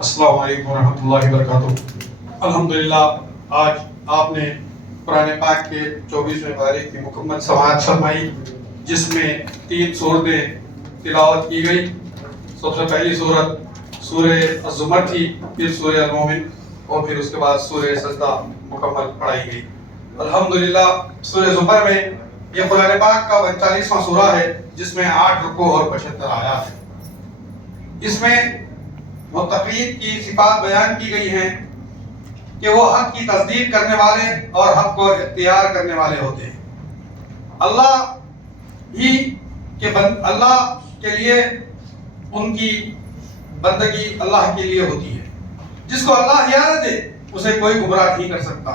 السلام علیکم ورحمۃ اللہ وبرکاتہ۔ الحمدللہ آج آپ نے قرآن پاک کے 24ویں پارے کی مکمل سماعت فرمائی، جس میں 3 صورتیں تلاوت کی گئی۔ سب سے پہلی صورت سورہ الزمر تھی، پھر سورہ المومن اور پھر اس کے بعد سورہ سجدہ مکمل پڑھائی گئی۔ الحمدللہ سورہ زمر میں یہ قرآن پاک کا 39واں سورہ ہے، جس میں 8 رکوع اور 75 آیات ہیں۔ اس میں متقین کی صفات بیان کی گئی ہیں کہ وہ حق کی تصدیق کرنے والے اور حق کو اختیار کرنے والے ہوتے ہیں۔ اللہ کے لیے ان کی بندگی اللہ کے لیے ہوتی ہے۔ جس کو اللہ ہدایت دے اسے کوئی گمراہ نہیں کر سکتا۔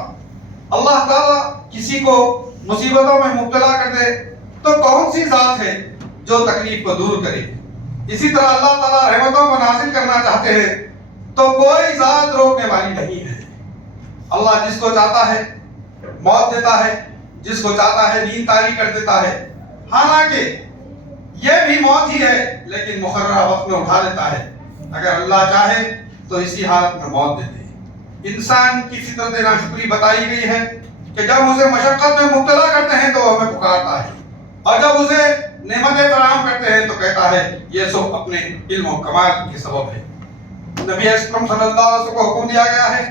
اللہ تعالیٰ کسی کو مصیبتوں میں مبتلا کر دے تو کون سی ذات ہے جو تکلیف کو دور کرے؟ اسی طرح اللہ تعالیٰ رحمتوں کو نازل کرنا چاہتے ہیں تو کوئی ذات روکنے والی نہیں ہے۔ اللہ جس کو چاہتا ہے موت دیتا ہے، جس کو چاہتا ہے نیند طاری کر دیتا ہے۔ حالانکہ یہ بھی موت ہی ہے، لیکن مقررہ وقت میں اٹھا لیتا ہے۔ اگر اللہ چاہے تو اسی حالت میں موت دے دے۔ انسان کی فطرت ناشکری بتائی گئی ہے کہ جب اسے مشقت میں مبتلا کرتے ہیں تو وہ ہمیں پکارتا ہے، اور جب اسے نعمتیں فراہم کرتے ہیں تو کہتا ہے یہ سب اپنے علم و کمال کے سبب ہے۔ نبی اکرم صلی اللہ علیہ وسلم کو حکم دیا گیا ہے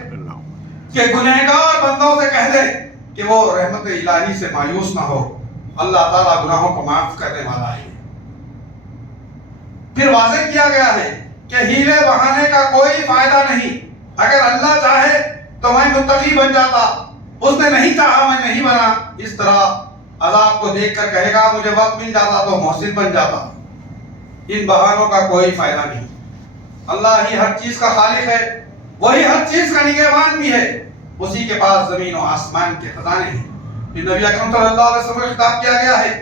کہ گنہگار بندوں سے کہہ دے کہ وہ رحمت الہی سے مایوس نہ ہو، اللہ تعالیٰ گناہوں کو معاف کرنے والا ہے۔ پھر واضح کیا گیا ہے کہ ہیلے بہانے کا کوئی فائدہ نہیں۔ اگر اللہ چاہے تو میں متقی بن جاتا، اس نے نہیں چاہا میں نہیں بنا۔ اس طرح عذاب کو دیکھ کر کہے گا مجھے وقت مل جاتا تو محسن بن جاتا۔ ان بہانوں کا کوئی فائدہ نہیں۔ اللہ ہی ہر چیز کا خالق ہے، وہی ہر چیز کا نگہبان بھی ہے، اسی کے پاس زمین و آسمان کے خزانے ہیں۔ نبی اکرم صلی اللہ علیہ وسلم کو خطاب کیا گیا ہے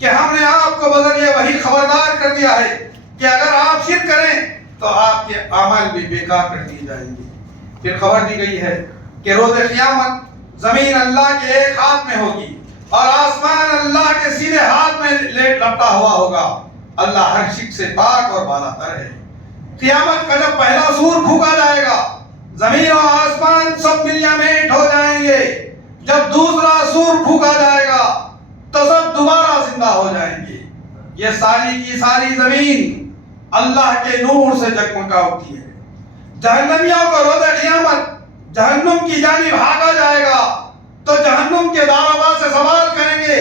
کہ ہم نے آپ کو بذریعہ وحی خبردار کر دیا ہے کہ اگر آپ شرک کریں تو آپ کے اعمال بھی بیکار کر دیے جائیں گے۔ پھر خبر دی گئی ہے کہ روز قیامت زمین اللہ کے ایک ہاتھ میں ہوگی اور آسمان اللہ کے سیدھے ہاتھ میں لپٹا ہوا ہوگا۔ اللہ ہر شرک سے پاک اور بالا تر ہے۔ قیامت کا جب پہلا سور پھونکا جائے گا، زمین و آسمان سب ملیا میٹ ہو جائیں گے۔ جب دوسرا سور پھونکا جائے گا تو سب دوبارہ زندہ ہو جائیں گے۔ یہ ساری کی ساری زمین اللہ کے نور سے جگمگا اٹھتی ہے۔ جہنمیوں کو روز قیامت جہنم کی جانب بھاگا جائے گا تو جہنم کے داروغہ سے سوال کریں گے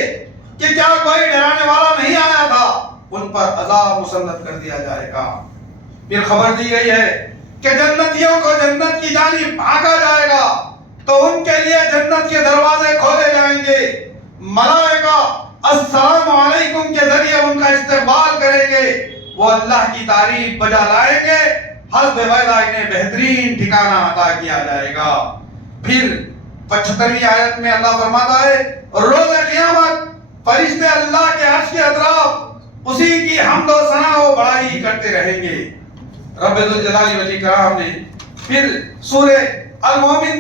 کہ کیا کوئی ڈرانے والا نہیں آیا تھا؟ ان پر عذاب مسلط کر دیا جائے گا۔ پھر خبر دی گئی ہے کہ جنتیوں کو جنت کی جانب بھاگا جائے گا تو ان کے لیے جنت کے دروازے کھولے جائیں گے۔ ملائکہ السلام علیکم کے ذریعے ان کا استقبال کریں گے۔ وہ اللہ کی تعریف بجا لائیں گے، حسب وعدہ انہیں بہترین ٹھکانہ عطا کیا جائے گا۔ پھر 75ویں آیت میں اللہ فرماتا ہے روز قیامت فرشتے اللہ کے عرش کے اطراف اسی کی حمد و ثنا و بڑائی کرتے رہیں گے۔ رب ذوالجلال والاکرام نے پھر سورہ المومن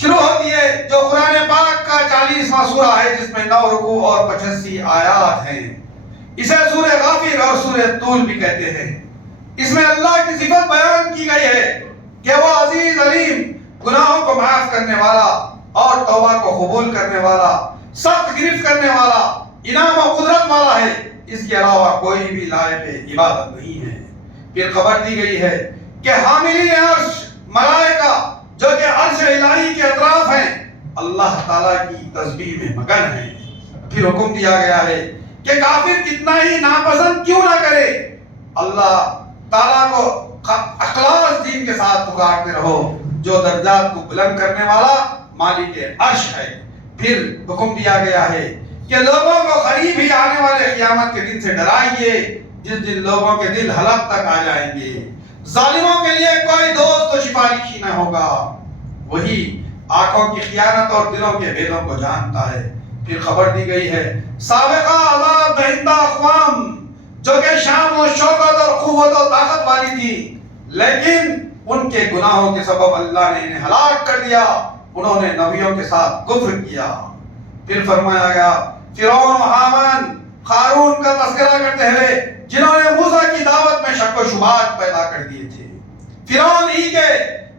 شروع ہوتی ہے جو قرآن پاک کا 40واں سورہ ہے، جس میں 9 رکوع اور 85 آیات ہیں۔ اسے سورہ غافر اور سورہ طول بھی کہتے ہیں۔ اس میں اللہ کی صفت بیان کی گئی ہے کہ وہ عزیز علیم، گناہوں کو معاف کرنے والا اور توبہ کو قبول کرنے والا، سخت گرفت کرنے والا، انعام و قدرت والا ہے۔ اس کے علاوہ کوئی بھی لائق عبادت نہیں ہے۔ پھر خبر دی گئی ہے کہ حاملین عرش ملائکہ جو کہ عرش الہی کے اطراف ہیں اللہ تعالیٰ کی تسبیح میں مگن ہیں۔ پھر حکم دیا گیا ہے کہ کافر کتنا ہی ناپسند کیوں نہ کرے، اللہ تعالیٰ کو اخلاص دین کے ساتھ پکارتے رہو، جو درجات کو بلند کرنے والا مالک عرش ہے۔ پھر حکم دیا گیا ہے کہ لوگوں کو قریب ہی آنے والے قیامت کے دن سے ڈرائیے، جس دن لوگوں کے دل حلق تک آ جائیں گے۔ ظالموں کے لیے کوئی دوست و سفارشی نہ ہوگا، وہی آنکھوں کی خیانت اور دلوں کے بھیدوں کو جانتا ہے۔ پھر خبر دی گئی ہے سابقہ عذاب دہندہ اقوام جو کہ شان و شوکت اور قوت و طاقت والی تھی، لیکن ان کے گناہوں کے سبب اللہ نے انہیں ہلاک کر دیا، انہوں نے نبیوں کے ساتھ کفر کیا۔ پھر فرمایا گیا فرعون و حامان قارون کا تذکرہ کرتے ہوئے جنہوں نے موسیٰ کی دعوت میں شک و شبہات پیدا کر دیے تھے۔ فرعون ہی کے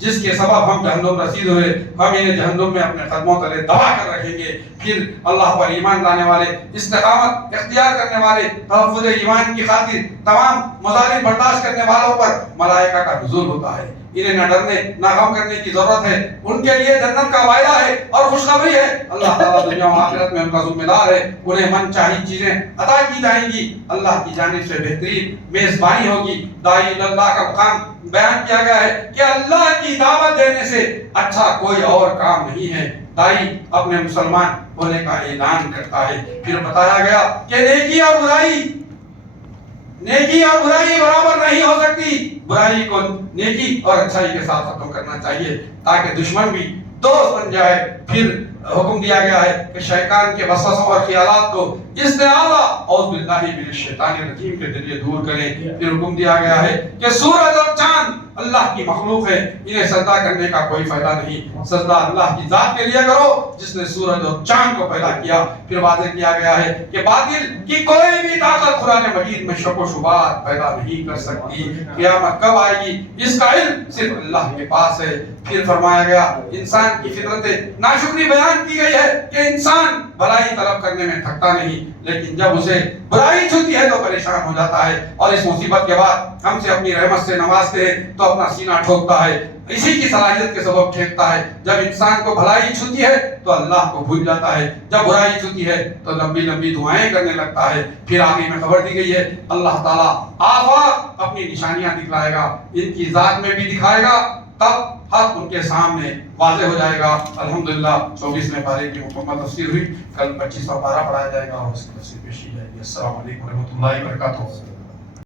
جس کے سبب ہم جہنم رسید ہوئے، ہم انہیں جہنم میں اپنے قدموں تلے دبا کر رکھیں گے۔ پھر اللہ پر ایمان لانے والے، استقامت اختیار کرنے والے، تحفظ ایمان کی خاطر تمام مظالم برداشت کرنے والوں پر ملائکہ کا نزول ہوتا ہے۔ انہیں نہ ڈرنے نہ غم کرنے کی ضرورت ہے، ان کے لیے جنت کا وعدہ ہے اور خوشخبری ہے۔ اللہ تعالیٰ دنیا و آخرت میں ان کا ذمہ دار ہے، انہیں من چاہی چیزیں عطا کی جائیں گی، اللہ کی جانب سے بہترین میزبانی ہوگی۔ داعی اللہ کا مقام بیان کیا گیا ہے کہ اللہ کی دعوت دینے سے اچھا کوئی اور کام نہیں ہے۔ داعی اپنے مسلمان ہونے کا اعلان کرتا ہے۔ پھر بتایا گیا کہ نیکی اور برائی برابر نہیں ہو سکتی، برائی کو نیکی اور اچھائی کے ساتھ ختم کرنا چاہیے تاکہ دشمن بھی دوست بن جائے۔ پھر حکم دیا گیا ہے کہ شیطان کے وسوسوں اور خیالات کو استعاذہ اعوذ باللہ من الشیطان الرجیم کے ذریعے دور کریں۔ پھر حکم دیا گیا ہے کہ سورج اور چاند اللہ کی مخلوق ہے، انہیں سجدہ کرنے کا کوئی فائدہ نہیں، سجدہ اللہ کی ذات کے لیے کرو جس نے سورج اور چاند کو پیدا کیا۔ پھر واضح کیا گیا ہے کہ باطل کی کوئی بھی طاقت قرآن مجید میں شک و شبہات پیدا نہیں کر سکتی۔ قیامت کب آئے گی اس کا علم صرف اللہ کے پاس ہے۔ پھر فرمایا گیا انسان کی فطرت ناشکری بیان کی گئی ہے کہ انسان بھلائی طلب کرنے میں تھکتا نہیں، لیکن جب اسے برائی چھوتی ہے تو پریشان ہو جاتا ہے، اور اس مصیبت کے بعد ہم سے اپنی رحمت سے نوازتے ہیں تو اپنا سینہ ٹھوکتا ہے، اسی کی صلاحیت کے سبب پھینکتا ہے۔ جب انسان کو بھلائی چھوتی ہے تو اللہ کو بھول جاتا ہے، جب برائی چھوتی ہے تو لمبی لمبی دعائیں کرنے لگتا ہے۔ پھر آگے میں خبر دی گئی ہے اللہ تعالیٰ آفاق اپنی نشانیاں دکھلائے گا، ان کی ذات میں بھی دکھائے گا، تب حق ان کے سامنے واضح ہو جائے گا۔ الحمدللہ 24ویں پارے کی مکمل تفسیر ہوئی، کل 25واں پارہ پڑھایا جائے گا اور اس کی تفسیر پیش کی جائے گی۔ السلام علیکم ورحمۃ اللہ وبرکاتہ۔